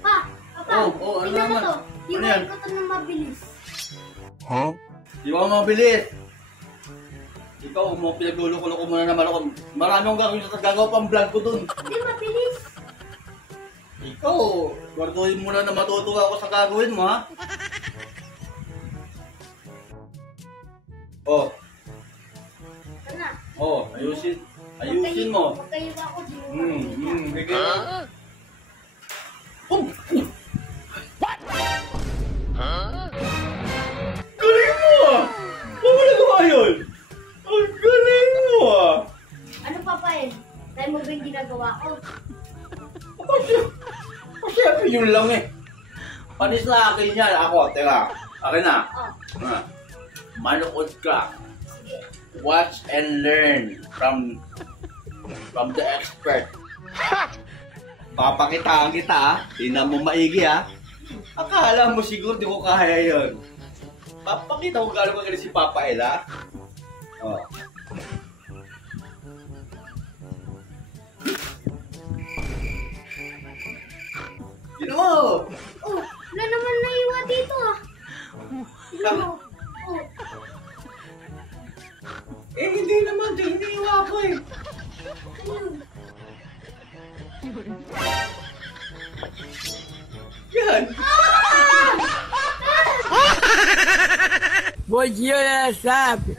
Pa, papa, ano tingnan mo naman? to. Ano Yung yan? ko to ng mabilis. Huh? Di ba mabilis? Ikaw, pinagluloko-loko mo na naman ako. Marami akong gagawa pang vlog ko dun. Hindi, mabilis. Ikaw, guarduhin mo na matutuwa ako sa gagawin mo, ha? Oh, Ano? ayusin mo. Magkayo ba ako? Bigay. What? Galing mo, ah! Paano nagawa yun? Ang galing mo, ah! Ano papa eh? Dahil mo ba yung ginagawa ko? Siyempre yun lang eh. Panis na akin yan. Ako, teka. Akin na. Oh, Manood ka. sige. Watch and learn from the expert. Papakitaan kita, ha? Tingnan mo maigi, ha? Akala mo siguro di ko kaya yun. Papakita ko gano'n magaling si Papa El, ha? Oh. Yun mo! Oh, wala naman naiwa dito ah. Tingnan mo. Oh, Eh, hindi naman. Iniiwa ko eh. ayun. Yan. Boy, you sabe.